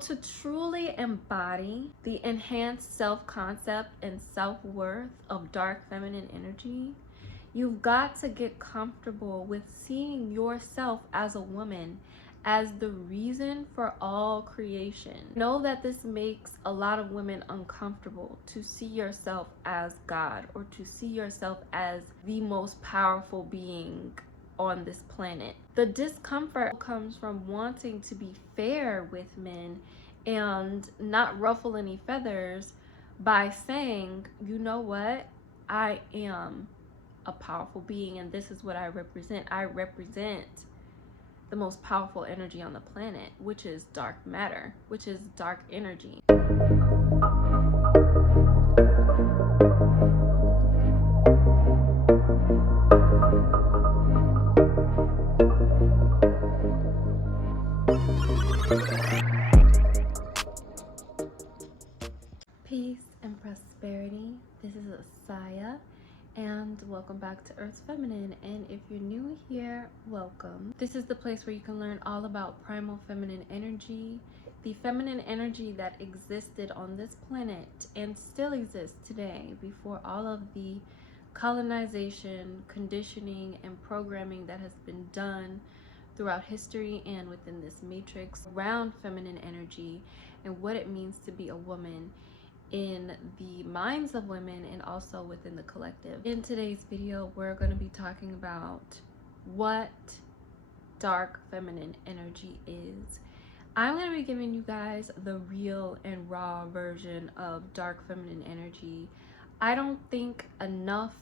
To truly embody the enhanced self-concept and self-worth of dark feminine energy, you've got to get comfortable with seeing yourself as a woman as the reason for all creation. Know that this makes a lot of women uncomfortable to see yourself as God or to see yourself as the most powerful being on this planet. The discomfort comes from wanting to be fair with men and not ruffle any feathers by saying, you know what, I am a powerful being and this is what I represent. I represent the most powerful energy on the planet, which is dark matter, which is dark energy. Peace and prosperity. This is Asaya, and welcome back to Earth's Feminine. And if you're new here, welcome. This is the place where you can learn all about primal feminine energy, the feminine energy that existed on this planet and still exists today before all of the colonization, conditioning, and programming that has been done throughout history and within this matrix around feminine energy and what it means to be a woman in the minds of women and also within the collective. In today's video, we're going to be talking about what dark feminine energy is. I'm going to be giving you guys the real and raw version of dark feminine energy. I don't think enough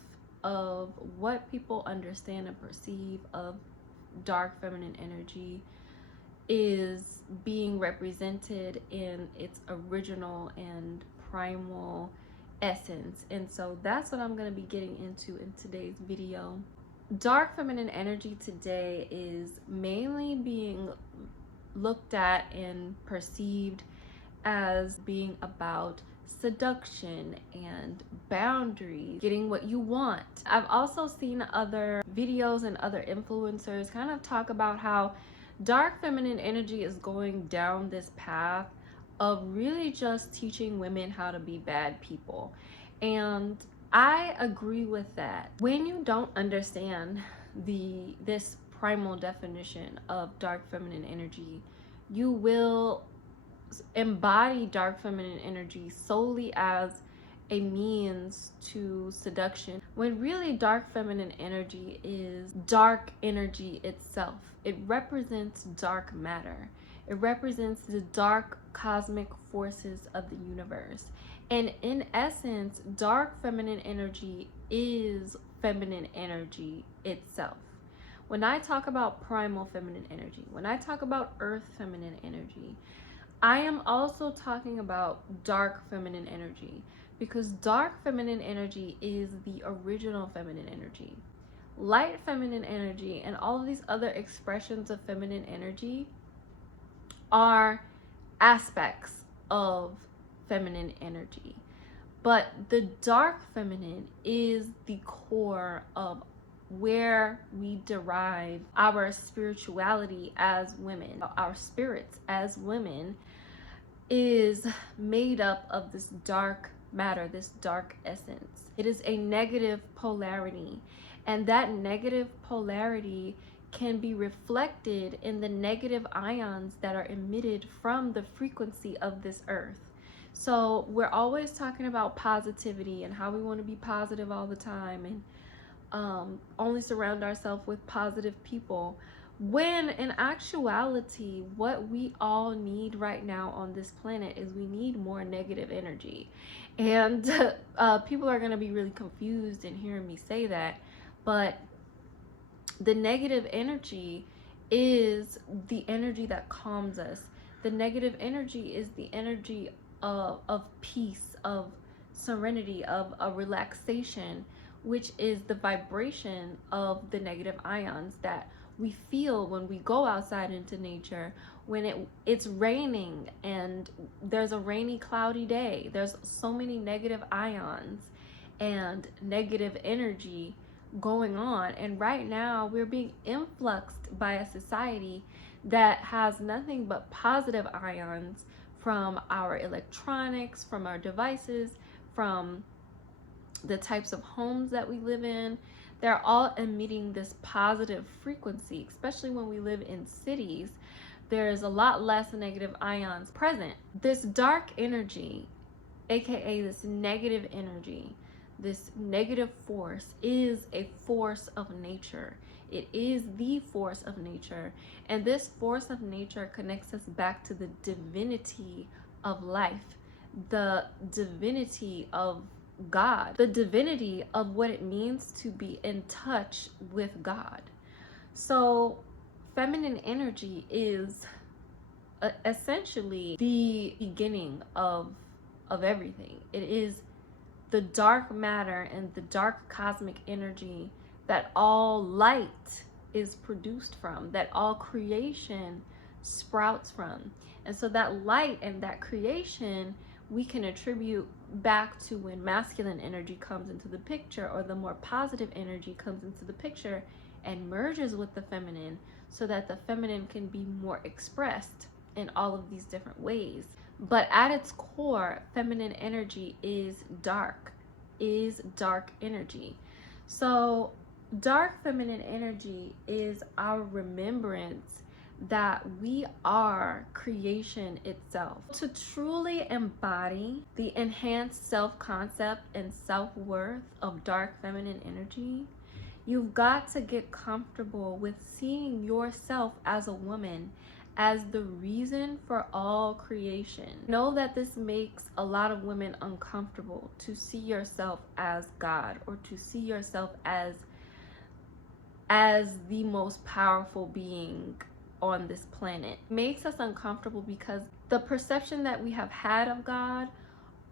of what people understand and perceive of dark feminine energy is being represented in its original and primal essence. And so that's what I'm going to be getting into in today's video. Dark feminine energy today is mainly being looked at and perceived as being about seduction and boundaries, getting what you want. I've also seen other videos and other influencers kind of talk about how dark feminine energy is going down this path of really just teaching women how to be bad people. And I agree with that. When you don't understand this primal definition of dark feminine energy, you will embody dark feminine energy solely as a means to seduction, when really dark feminine energy is dark energy itself. It represents dark matter. It represents the dark cosmic forces of the universe. And in essence, dark feminine energy is feminine energy itself. When I talk about primal feminine energy, when I talk about earth feminine energy, I am also talking about dark feminine energy, because dark feminine energy is the original feminine energy. Light feminine energy and all of these other expressions of feminine energy are aspects of feminine energy. But the dark feminine is the core of where we derive our spirituality as women. Our spirits as women is made up of this dark matter, this dark essence. It is a negative polarity, and that negative polarity can be reflected in the negative ions that are emitted from the frequency of this earth. So we're always talking about positivity and how we want to be positive all the time and only surround ourselves with positive people, when in actuality what we all need right now on this planet is we need more negative energy. And people are going to be really confused in hearing me say that, but the negative energy is the energy that calms us. The negative energy is the energy of peace, of serenity, of a relaxation, which is the vibration of the negative ions that we feel when we go outside into nature, when it's raining and there's a rainy, cloudy day. There's so many negative ions and negative energy going on, and right now we're being influxed by a society that has nothing but positive ions from our electronics, from our devices, from the types of homes that we live in. They're all emitting this positive frequency, especially when we live in cities. There's a lot less negative ions present. This dark energy, aka this negative energy, this negative force, is a force of nature. It is the force of nature. And this force of nature connects us back to the divinity of life, the divinity of God, the divinity of what it means to be in touch with God. So feminine energy is essentially the beginning of everything. It is the dark matter and the dark cosmic energy that all light is produced from, that all creation sprouts from. And so that light and that creation we can attribute back to when masculine energy comes into the picture, or the more positive energy comes into the picture and merges with the feminine, so that the feminine can be more expressed in all of these different ways. But at its core, feminine energy is dark energy. So dark feminine energy is our remembrance that we are creation itself. To truly embody the enhanced self-concept and self-worth of dark feminine energy, you've got to get comfortable with seeing yourself as a woman as the reason for all creation. Know that this makes a lot of women uncomfortable, to see yourself as God, or to see yourself as the most powerful being on this planet. It makes us uncomfortable because the perception that we have had of God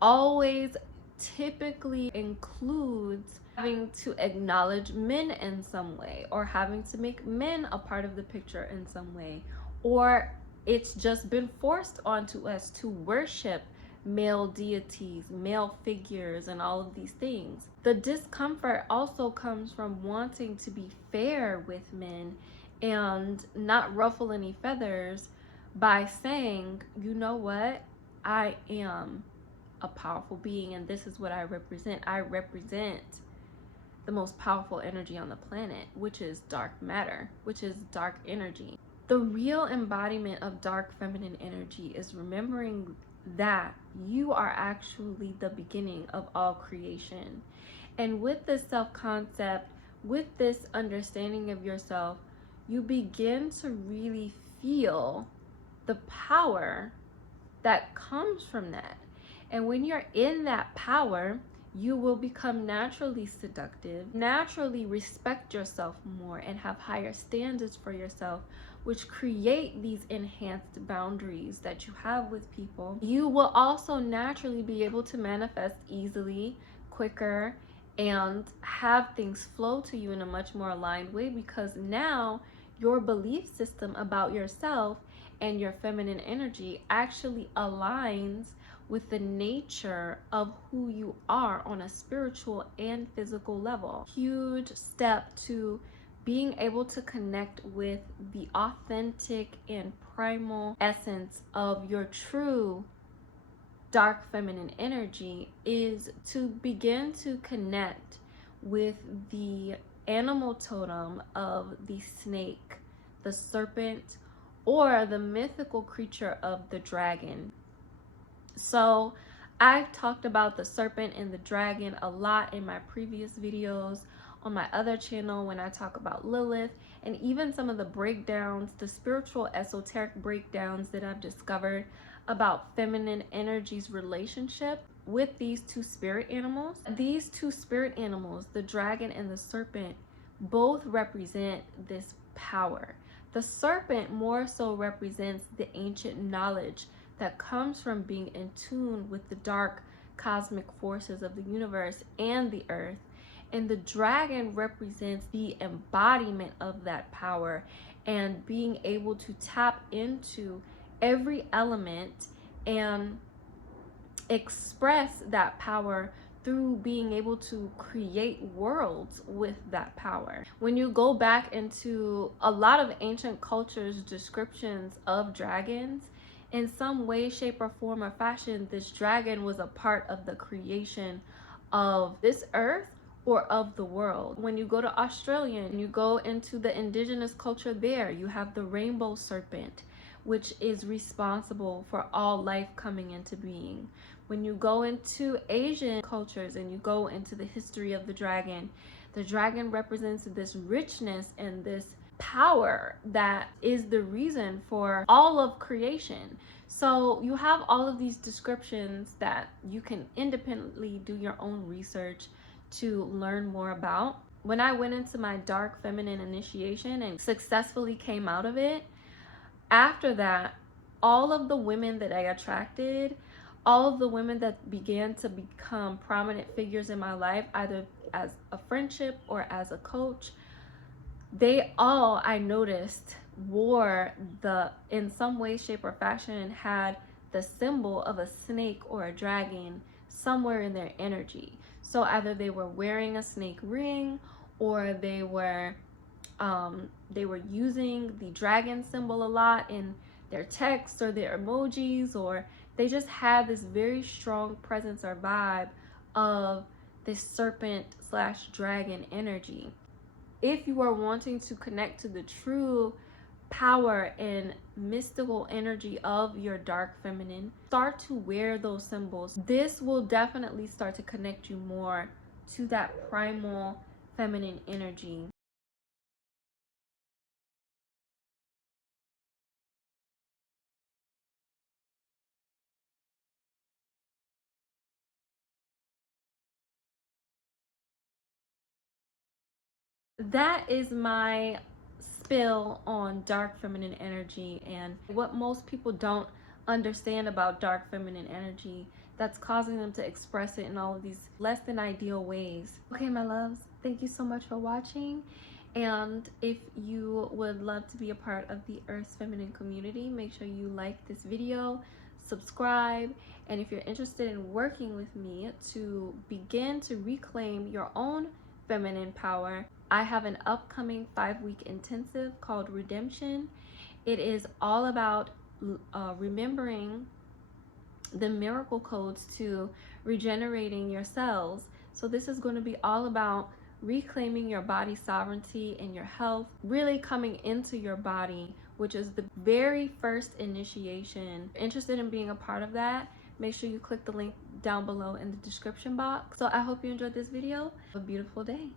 always typically includes having to acknowledge men in some way, or having to make men a part of the picture in some way, or it's just been forced onto us to worship male deities, male figures, and all of these things. The discomfort also comes from wanting to be fair with men and not ruffle any feathers by saying, you know what, I am a powerful being and this is what I represent. I represent the most powerful energy on the planet, which is dark matter, which is dark energy. The real embodiment of dark feminine energy is remembering that you are actually the beginning of all creation. And with this self-concept, with this understanding of yourself, you begin to really feel the power that comes from that. And when you're in that power, you will become naturally seductive, naturally respect yourself more, and have higher standards for yourself, which create these enhanced boundaries that you have with people. You will also naturally be able to manifest easily, quicker, and have things flow to you in a much more aligned way, because now your belief system about yourself and your feminine energy actually aligns with the nature of who you are on a spiritual and physical level. Huge step to being able to connect with the authentic and primal essence of your true dark feminine energy is to begin to connect with the animal totem of the snake, the serpent, or the mythical creature of the dragon. So I've talked about the serpent and the dragon a lot in my previous videos on my other channel when I talk about Lilith, and even some of the breakdowns, the spiritual esoteric breakdowns that I've discovered about feminine energy's relationship with these two spirit animals. These two spirit animals, the dragon and the serpent, both represent this power. The serpent more so represents the ancient knowledge that comes from being in tune with the dark cosmic forces of the universe and the earth. And the dragon represents the embodiment of that power and being able to tap into every element and express that power through being able to create worlds with that power. When you go back into a lot of ancient cultures' descriptions of dragons, in some way, shape, or form or fashion, this dragon was a part of the creation of this earth or of the world. When you go to Australia and you go into the indigenous culture there, you have the rainbow serpent, which is responsible for all life coming into being. When you go into Asian cultures and you go into the history of the dragon represents this richness and this power that is the reason for all of creation. So you have all of these descriptions that you can independently do your own research to learn more about. When I went into my dark feminine initiation and successfully came out of it, after that, all of the women that I attracted, all of the women that began to become prominent figures in my life, either as a friendship or as a coach, they all, I noticed, wore in some way, shape, or fashion, had the symbol of a snake or a dragon somewhere in their energy. So either they were wearing a snake ring, or they were using the dragon symbol a lot in their text or their emojis, or they just had this very strong presence or vibe of this serpent / dragon energy. If you are wanting to connect to the true power and mystical energy of your dark feminine, start to wear those symbols. This will definitely start to connect you more to that primal feminine energy. That is my spill on dark feminine energy and what most people don't understand about dark feminine energy that's causing them to express it in all of these less than ideal ways. Okay, my loves, thank you so much for watching. And if you would love to be a part of the Earth's Feminine community, make sure you like this video, subscribe, and if you're interested in working with me to begin to reclaim your own feminine power, I have an upcoming 5-week intensive called Redemption. It is all about remembering the miracle codes to regenerating your cells. So this is going to be all about reclaiming your body sovereignty and your health, really coming into your body, which is the very first initiation. If you're interested in being a part of that, make sure you click the link down below in the description box. So I hope you enjoyed this video. Have a beautiful day.